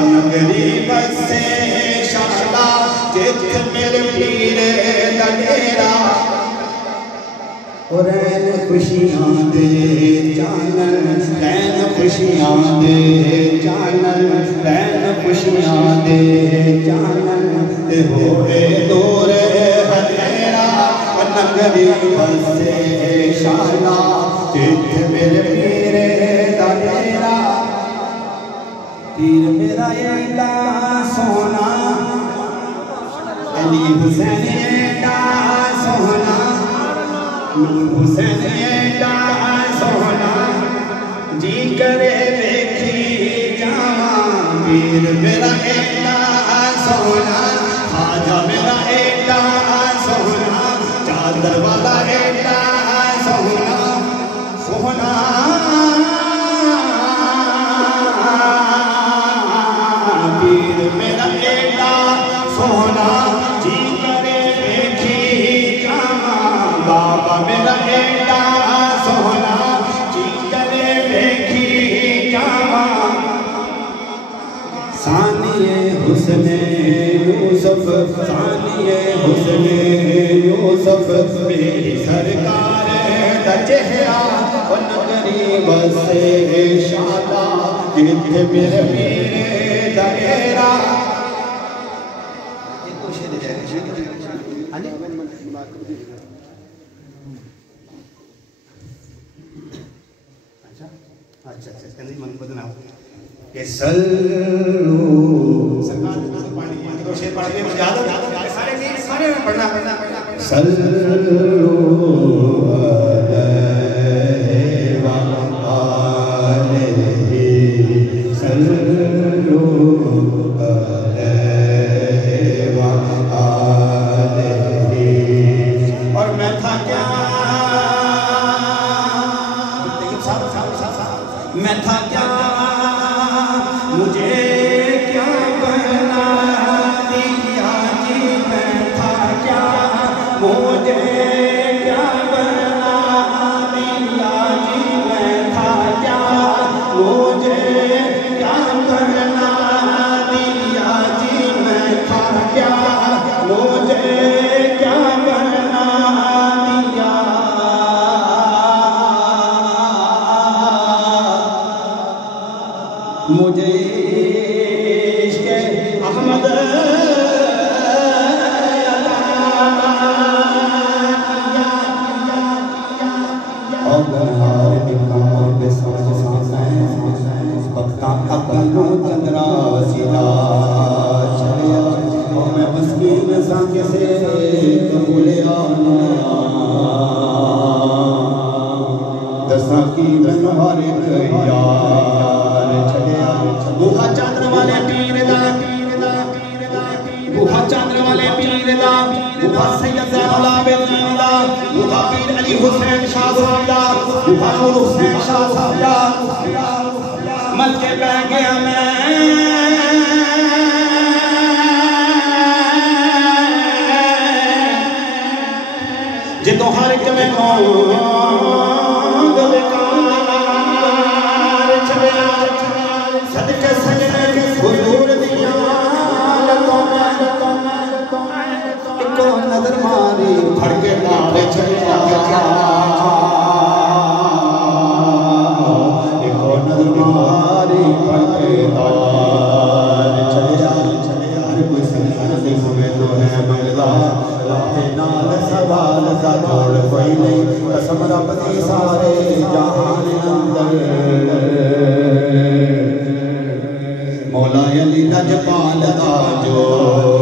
نگری بسے شالا جت میرے پیر دا ڈیرا رین خوشیاں دے جانن رین خوشیاں دے جانن رین خوشیاں دے جانن تے ہوئے دور ہنیرا نگری بسے شالا جت میرے پیر دا ڈیرا پیر میرا ایڈا سونا علی حسین ایڈا سونا نور حسین ایڈا سونا جی کرے دیکھی جاواں پیر میرا ایڈا سونا خواجہ میرا ایڈا سونا چادر والا ایڈا سونا سونا پیر میرا ایڈا سونا جی کرے دیکھی جاواں بابا میرا ایڈا سونا جی کرے دیکھی جاواں ثانی حسن یوسف ثانی حسن یوسف میری سرکار دا چہرہ نگری بسے شالا جت میرے پیر دا ڈیرا اچھا کہنے من بدنا کہ سلو سرکار پانی دو شیر پڑھ کے مجھے یاد سارے پڑھنا سلو علیہ وآلہ سلو علیہ وآلہ اور میں تھا کیا میں تھا کیا مجھے کیا بنا دیا جی میں تھا کیا مجھے کیا بنا دیا جی میں تھا کیا مجھے کیا بنا دیا جی میں تھا کیا مجھے کیا بنا دیا مجھے عشق احمد چندرا سیدھا چلیا میں مسکین سانکے سے قبولے دساں کی بنوارے یار چلیا بوہا چاندر والے پیر دا بوہا چاندر والے پیر دا بوہا سید زین العابدین دا بوہا پیر علی حسین شاہ صاحب دا بوہا نور حسین شاہ صاحب دا مل کے بہ گیا میں جدوں ہر ایک میں صدقے سجنے حضور دیاں لتوں ایک نظر ماری پھڑ کے نال چلیا ایک نظر ماری پھڑ کے نال چلیا ہر کوئی سنسان نہیں ہوئے تو ہے ملدا لاتے نال سوال کا جوڑ کوئی نہیں قسم رب دی سارے جہان اندر مولا علی نجپال دا جو